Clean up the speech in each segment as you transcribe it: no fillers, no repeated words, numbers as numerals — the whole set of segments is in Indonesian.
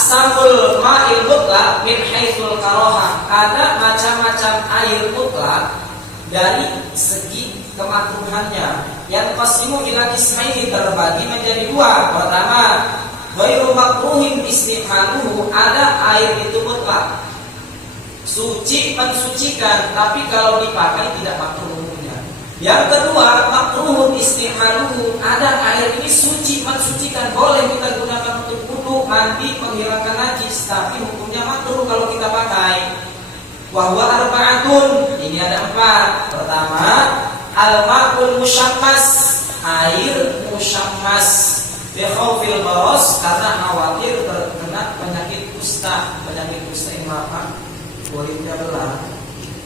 Aqsamul ma'il mutlaq min haitsul karahah. Ada macam-macam air mutlak dari segi kemakruhannya. Yang qasimu ila qismaini, terbagi menjadi dua. Pertama, ghairu makruhin istimaluhu, ada air itu mutlak suci, mensucikan, tapi kalau dipakai tidak makruh hukumnya. Yang kedua, makruhun istimaluhu, ada air ini suci, mensucikan, boleh kita gunakan untuk wudu, mandi, menghilangkan najis, tapi hukumnya makruh kalau kita pakai. Wa huwa arba'atun, ini ada 4. Pertama, al-ma'ul musyammas, air musyammas, bi khaufil baras, karena khawatir terkena penyakit kusta. Penyakit kusta ini apa? Kulitnya belah.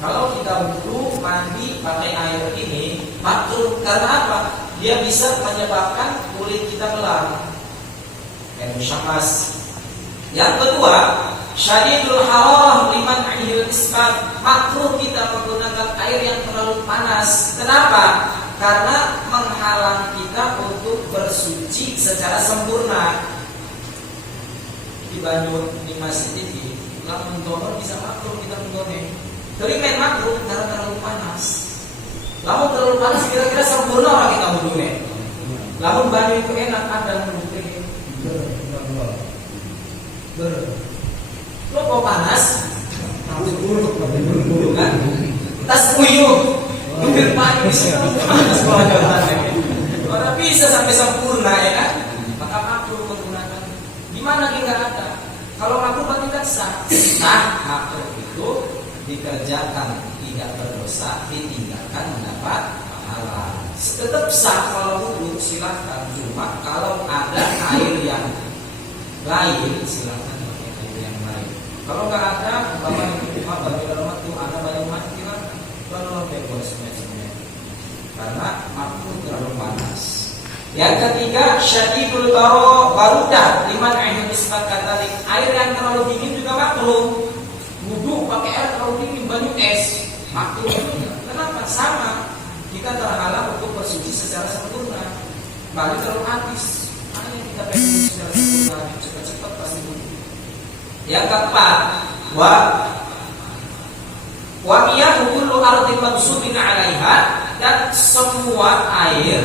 Kalau kita wudu, mandi pakai air ini makruh, karena apa? Dia bisa menyebabkan kulit kita belah. Yang musyammas. Yang kedua, syadidul hararah liman ahil isbat, makruh kita menggunakan air yang terlalu panas. Kenapa? Karena menghalang kita untuk bersuci secara sempurna. Di Bandung di masjid ini, lamun donor bisa makruh kita menggunakan. Keringan makruh karena terlalu panas. Lamun terlalu panas kira-kira sempurna orang kita wudunya. Lamun banyu itu enak ada wudu. Lo kok panas? Kan? Tas puyuh. Mungkin banyu bisa panas orang bisa sampai sempurna ya kan? Maka makruh menggunakan. Gimana kita ada? Kalau makruh berarti tidak sah. Nah, makruh itu dikerjakan tidak berdosa, ditinggalkan mendapat pahala. Tetap sah kalau wudu, silahkan. Cuma kalau ada air yang lain, silahkan pakai air yang lain. Kalau nggak ada, umpama di rumah banyak dalam waktu ada banyak mati, kalau bebas semuanya. Karena makruh terlalu panas. Yang ketiga, syadidul barudah liman ahil isbat katalik, air yang terlalu dingin juga makruh. Wudu pakai air terlalu dingin, banyu es, makruh juga. Kenapa? Sama, kita terhalang untuk bersuci secara sempurna. Balik terlalu habis, mana yang kita pengen secara sempurna, cepat-cepat pasti wudu. Yang keempat, wa miyahu kullu ardin mansubin 'alaiha, dan semua air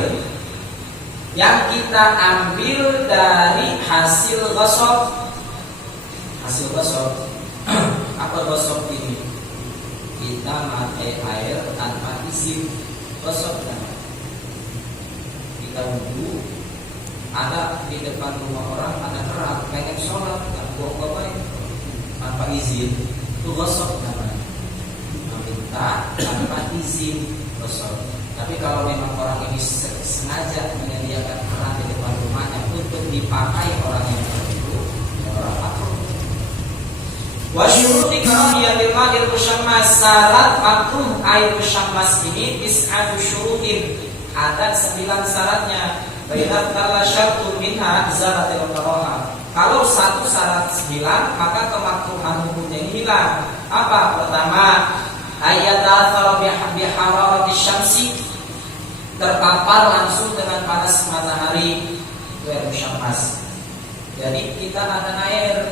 yang kita ambil dari hasil ghasab. Hasil ghasab apa ghasab ini? Kita pakai air tanpa izin, ghasab kan? Kita wudu, ada di depan rumah orang ada keran, pengen sholat, tak buang-buang tanpa izin, itu ghasab namanya. Minta tanpa izin, ghasab. Tapi kalau memang orang ini sengaja menyediakan keran di depan rumahnya untuk dipakai orang yang itu, orang makruh. Wa syuruti karahiyatil ma'il musyammas, syarat makruh air musyammas ini is'atu syurutin, ada 9 syaratnya. Bainat tala syartun minha zalatil karahah. Kalau satu syarat 9, maka kemakruhan hukumnya ini hilang. Apa? Pertama, ayatathara bihararati syamsi, terpapar langsung dengan panas matahari, itu air musyammas. Jadi kita ada air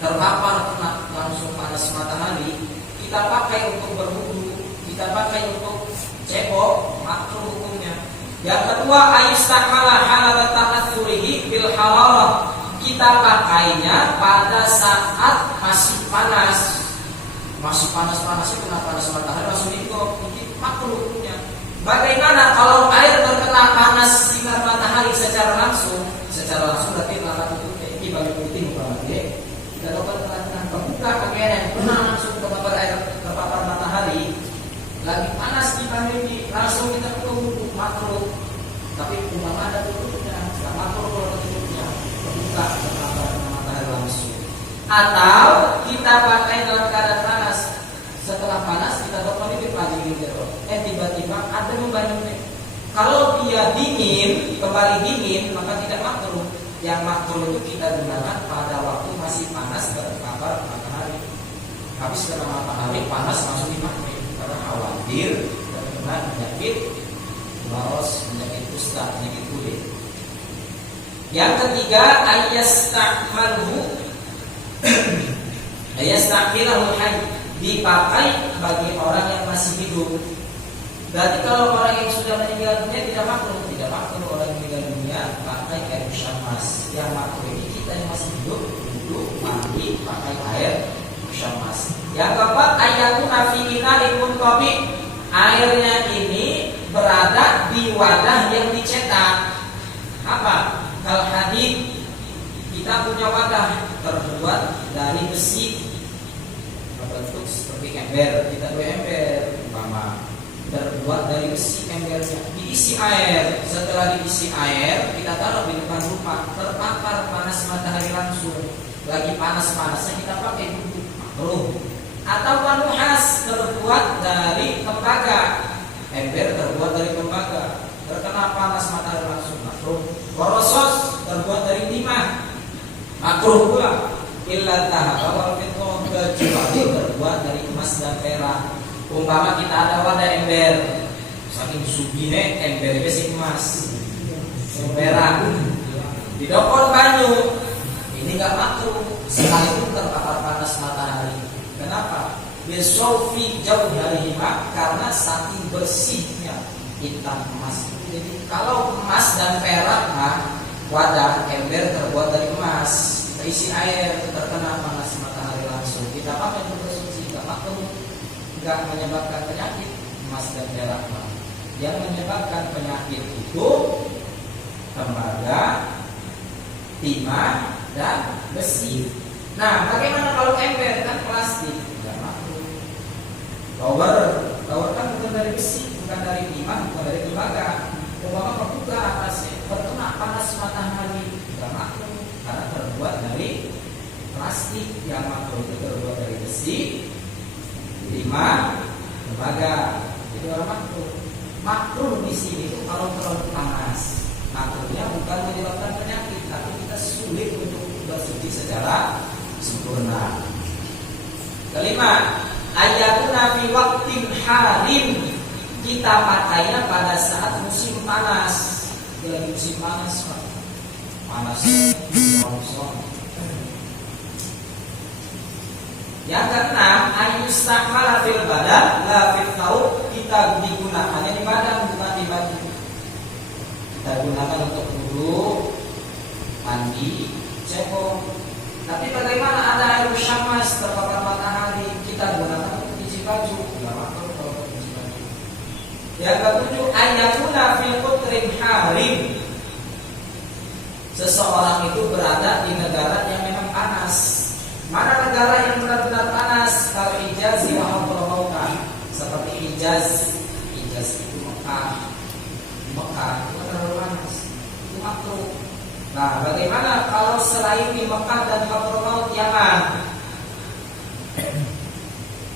terpapar langsung panas matahari, kita pakai untuk berwudu, kita pakai untuk cebok, makruh hukumnya. Yang kedua, ayustakmala halat ta'atsurihi bil hararah, kita pakainya pada saat masih panas. Masih panas-panas itu kena panas matahari langsung dikop, ini makruh hukumnya. Bagaimana kalau air terkena panas sinar matahari secara langsung berarti lalat itu ini bagi putih banget ya. Kita lakukan terbuka pakaian kena langsung terpapar air, terpapar matahari, lagi panas di pagi langsung kita wudu, makruh. Tapi umpama ada tutupnya, tidak makruh kalau tutupnya terbuka terpapar matahari langsung. Atau kita pakai dalam keadaan panas, setelah panas kita dokter ini pagi gitu, tiba-tiba ada membanyunya. Kalau dia dingin, kembali dingin, maka tidak makruh. Yang makruh itu kita gunakan pada waktu masih panas terpapar matahari. Habis kena matahari panas langsung dipakai, karena khawatir terkena penyakit baros, penyakit kusta, penyakit kulit. Yang ketiga, ayastakmalhu Yastakilahul hayy, dipakai bagi orang yang masih hidup. Berarti kalau orang yang sudah meninggal dunia tidak makruh orang yang meninggal dunia pakai air musyamas. Yang makruh ini kita yang masih hidup duduk mandi pakai air musyamas. Yang keempat, ayatun nafiina imun kopi, airnya ini berada di wadah yang dicetak. Apa? Kalau hadid, kita punya wadah terbuat dari besi berbentuk seperti ember. Kita dua ember umpama terbuat dari besi, embernya diisi air. Setelah diisi air, kita taruh di depan rumah, terpapar panas matahari langsung. Lagi panas-panasnya kita pakai duduk makruh. Atau wanuhas terbuat dari tembaga, ember terbuat dari tembaga, terkena panas matahari langsung makruh. Korosos terbuat dari timah, makruh pula. Illa tahaba wal fiddah, kecuali terbuat dari emas dan perak. Umpama kita ada wadah ember, saking sugine ember besi emas, perak, didokor banyu, ini nggak makruh sekalipun terpapar panas matahari. Kenapa? Bisofi jauh dari hima, karena saking bersihnya hitam emas. Jadi kalau emas dan perak, wadah ember terbuat dari emas, kita isi air, terkena panas matahari langsung, kita pakai untuk bersuci, nggak makruh. Enggak menyebabkan penyakit emas dan perak. Yang menyebabkan penyakit itu tembaga, timah, dan besi. Nah, bagaimana kalau ember? Kan plastik, enggak makruh. Tower kan bukan dari besi, bukan dari timah, bukan dari tembaga. Umpama membuka atasnya, terkena panas matahari, enggak makruh karena terbuat dari plastik. Yang makruh itu terbuat dari besi, timah, tembaga. Jadi orang makruh di sini itu kalau terlalu panas. Makruhnya bukan menyebabkan penyakit, tapi kita sulit untuk bersuci secara sempurna. Kelima, ayatuna fi waqtin harim, kita pakainya pada saat musim panas. Lagi musim panas, Pak. Panasnya Yang keenam, ayustakmala fil badan la fil thawb, kita digunakannya di badan bukan di baju. Kita gunakan untuk wudhu, mandi, cebok. Tapi bagaimana ada air musyamas terpapar matahari, kita gunakan untuk cuci baju, tidak makruh kalau untuk cuci baju. Yang ketujuh, ayatuna fil qutrin harim, seseorang itu berada di negara yang memang panas. Mana negara yang benar-benar panas? Kalau Hijaz di Mahabrahauka, seperti Hijaz itu Mekah itu terlalu panas, itu makruh. Nah, bagaimana kalau selain di Mekah dan Hadramaut Yaman?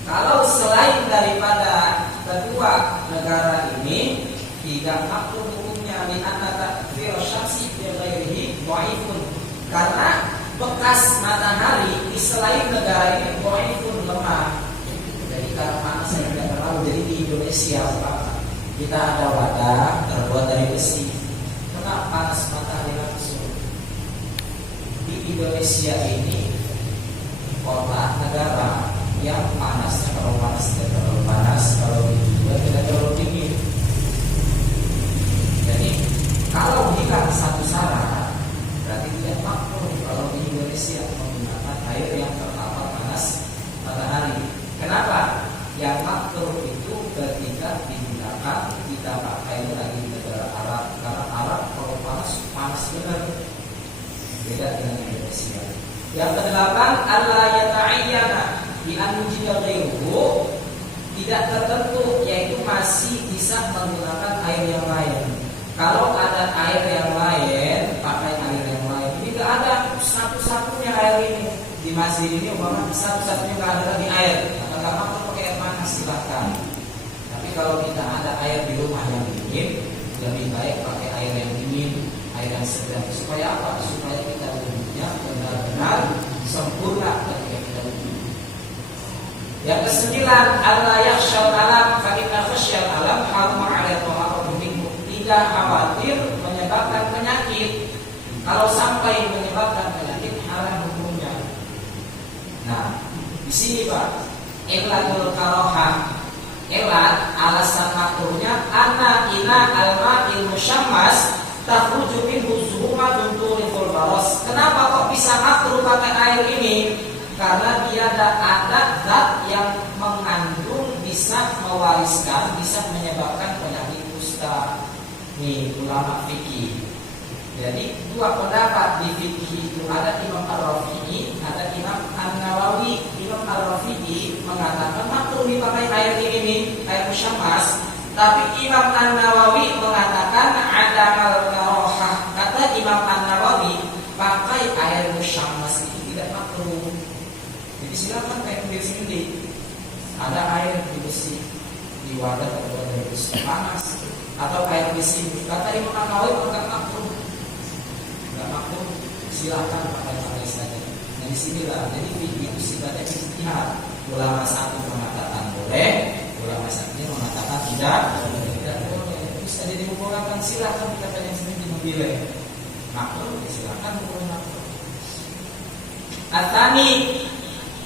Kalau selain daripada kedua negara ini, tidak makruh hukumnya di antara takfir syamsi bi ghairihi dhaifun, karena bekas matahari di selain negara ini dhaifun, lemah. Jadi karena panasnya tidak terlalu. Jadi di Indonesia kita ada wadah terbuat dari besi, kena panas matahari langsung. Di Indonesia ini kota negara yang panasnya kalau panas tidak terlalu panas, kalau dingin juga tidak terlalu dingin. Jadi kalau hilang satu syarat, berarti tidak makruh kalau di Indonesia menggunakan air yang terpapar panas matahari. Kenapa? Yang makruh itu ketika digunakan, kita pakai lagi di negara Arab, karena Arab kalau panas benar, beda dengan Indonesia. Yang kedelapan, Allah yata'ayyana bi anjil ghairuhu, tidak tertentu, yaitu masih bisa menggunakan air yang lain. Kalau ada air yang lain, pakai air yang lain. Ini tidak ada satu-satunya air ini di masjid ini, umpama satu-satunya nggak ada lagi air, maka nggak mampu pakai air panas, silakan. Tapi kalau kita ada air di rumah yang dingin, lebih baik pakai air yang dingin, air yang segar. Supaya apa? Supaya kita wudhunya benar-benar sempurna ketika kita wudhu. Yang kesembilan, Allah yakhshal alam fa inna khasyal alam haruma 'ala taharrud minhu, tidak khawatir menyebabkan penyakit. Kalau sampai menyebabkan penyakit, haram hukumnya. Nah, Di sini Pak, ilatul karohah, ilat alasan makruhnya anna ina alma ilmusyammas takhruju minhu zuhumatun turiful baros. Kenapa kok bisa makruh pakai air ini? Karena dia ada zat yang mengandung bisa mewariskan, bisa menyebabkan penyakit kusta. Nih ulama fikih. Jadi dua pendapat di fikih itu, ada Imam Ar-Rafi'i, ada Imam An-Nawawi. Imam Ar-Rafi'i mengatakan makruh dipakai air ini nih, air musyammas. Tapi Imam An-Nawawi mengatakan ada al-karohah. Kata Imam An-Nawawi, pakai air musyammas itu tidak makruh. Jadi silakan kayak sendiri. Ada air dibersih di wadah atau air bersih panas atau air bersih. Kata Imam An-Nawawi mengatakan makruh. Enggak makruh, silakan pakai saja. Nah disinilah, jadi fikih itu sifatnya ijtihad. Ulama satu mengatakan boleh, ulama satu mengatakan tidak boleh. Bisa jadi hubungan, silakan kita yang sendiri memilih. Makruh, silakan boleh makruh. Atani